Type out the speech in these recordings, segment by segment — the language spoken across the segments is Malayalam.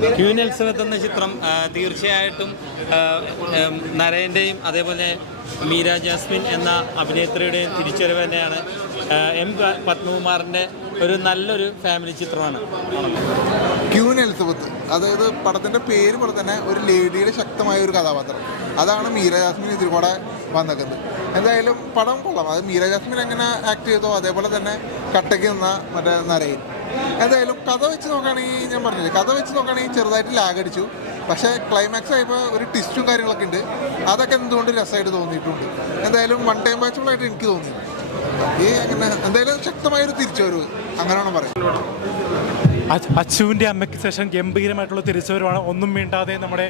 ക്വീൻ എലിസബത്ത് എന്ന ചിത്രം തീർച്ചയായിട്ടും നരേൻ്റെയും അതേപോലെ മീര ജാസ്മിൻ എന്ന അഭിനേത്രിയുടെയും തിരിച്ചുവരവ് തന്നെയാണ്. എം പത്മകുമാറിൻ്റെ ഒരു നല്ലൊരു ഫാമിലി ചിത്രമാണ് ക്വീൻ എലിസബത്ത്. അതായത് പടത്തിൻ്റെ പേര് പോലെ തന്നെ ഒരു ലേഡിയുടെ ശക്തമായ ഒരു കഥാപാത്രം, അതാണ് മീര ജാസ്മിൻ ഇതിൽ കൂടെ വന്നേക്കുന്നത്. എന്തായാലും പടം കൊള്ളാം. അത് മീര ജാസ്മിൻ എങ്ങനെ ആക്ട് ചെയ്തോ അതേപോലെ തന്നെ കട്ടയ്ക്ക് നിന്ന മറ്റേ നരയൻ. എന്തായാലും കഥ വെച്ച് നോക്കുകയാണെങ്കിൽ ഞാൻ പറഞ്ഞില്ലേ, കഥ വെച്ച് നോക്കുകയാണെങ്കിൽ ചെറുതായിട്ട് ലാഗ് അടിച്ചു. പക്ഷേ ക്ലൈമാക്സ് ആയപ്പോൾ ഒരു ട്വിസ്റ്റും കാര്യങ്ങളൊക്കെ ഉണ്ട്, അതൊക്കെ എന്തുകൊണ്ട് രസമായിട്ട് തോന്നിയിട്ടുണ്ട്. എന്തായാലും വൺ ടൈം വാച്ചബിളായിട്ട് എനിക്ക് തോന്നി. അങ്ങനെ എന്തായാലും ശക്തമായൊരു തിരിച്ചുവരവ് അങ്ങനെയാണ് പറയുന്നത്. അച്ചുവിൻ്റെ അമ്മയ്ക്ക് ശേഷം ഗംഭീരമായിട്ടുള്ള തിരിച്ചുവരവാണ്. ഒന്നും മിണ്ടാതെ നമ്മുടെ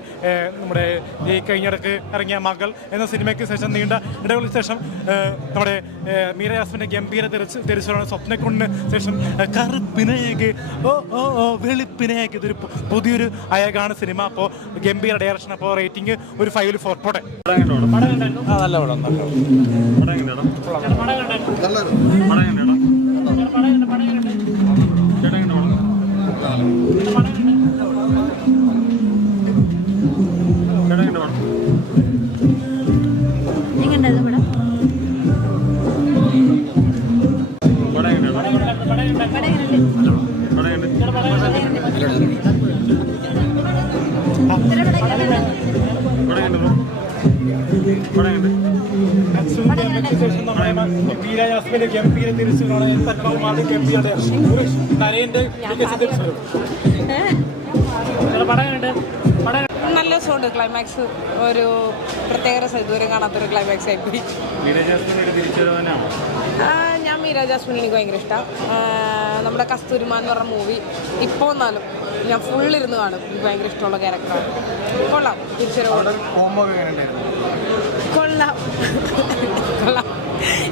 ഈ കഴിഞ്ഞിടക്ക് ഇറങ്ങിയ മകൾ എന്ന സിനിമയ്ക്ക് ശേഷം നീണ്ട ഇടവേളയ്ക്ക് ശേഷം നമ്മുടെ മീര ജാസ്മിൻ്റെ ഗംഭീര തിരിച്ചുവരവാണ്. സ്വപ്നക്കുണ്ണിന് ശേഷം കറുപ്പിനേക്ക് വെളുപ്പിനേക്ക് ഇതൊരു പുതിയൊരു അയകാണ് സിനിമ. അപ്പോൾ ഗംഭീര ഡയറക്ഷൻ. അപ്പോൾ റേറ്റിംഗ് ഒരു 5/4 പോട്ടെ. നല്ല പടം. മീര ജാസ്മിന്റെ ഗംഭീര തിരിച്ചുവരവാണ്. ഗംഭീര നരേന്റെ നല്ല രസമുണ്ട്. ക്ലൈമാക്സ് ഒരു പ്രത്യേക രസം, ഇതുവരെ കാണാത്തൊരു ക്ലൈമാക്സ് ആയിപ്പോയി. ഞാൻ മീര ജാസ്മിൻ എനിക്ക് ഭയങ്കര ഇഷ്ടമാണ്. നമ്മുടെ കസ്തൂരിമാൻ എന്ന് പറഞ്ഞ മൂവി ഇപ്പോൾ വന്നാലും ഞാൻ ഫുള്ളിരുന്ന് കാണും. എനിക്ക് ഭയങ്കര ഇഷ്ടമുള്ള ക്യാരക്ടറാണ്. കൊള്ളാം. തിരിച്ചുവരവ് കൊള്ളാം. കൊള്ളാം.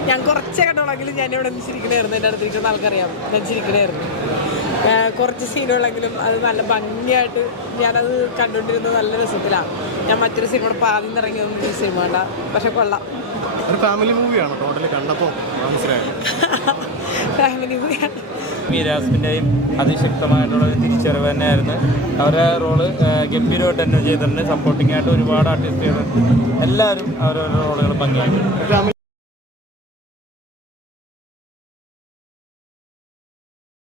ഞാൻ കുറച്ചേ കണ്ടോളെങ്കിലും ഞാൻ ഇവിടെ നിന്ന് ചിരിക്കണമായിരുന്നു. എൻ്റെ അടുത്തിരിക്കുന്ന ആൾക്കറിയാം ഞാൻ ചിരിക്കണമായിരുന്നു. കുറച്ച് സീനുകളെങ്കിലും അത് നല്ല ഭംഗിയായിട്ട് ഞാനത് കണ്ടുകൊണ്ടിരുന്നത് നല്ല രസത്തിലാണ്. ഞാൻ മറ്റൊരു സിനിമയുടെ പാതി ഇറങ്ങിയൊന്നും ഈ സിനിമ വേണ്ട, പക്ഷെ കൊള്ളാം. ഒരു ഫാമിലി മൂവിയാണ് ടോട്ടലി കണ്ടപ്പോൾ മനസ്സിലായത്. ഫാമിലി മൂവിയാണ്. മീര ജാസ്മിൻ്റെയും അതിശക്തമായിട്ടുള്ള ഒരു തിരിച്ചറിവ് തന്നെയായിരുന്നു. അവരുടെ റോള് ഗംഭീരമായിട്ട് തന്നെ ചെയ്തിട്ടുണ്ട്. സപ്പോർട്ടിംഗ് ആയിട്ട് ഒരുപാട് ആർട്ടിസ്റ്റുകളുണ്ട്. എല്ലാവരും അവരവരുടെ റോളുകൾ ഭംഗിയായിട്ട്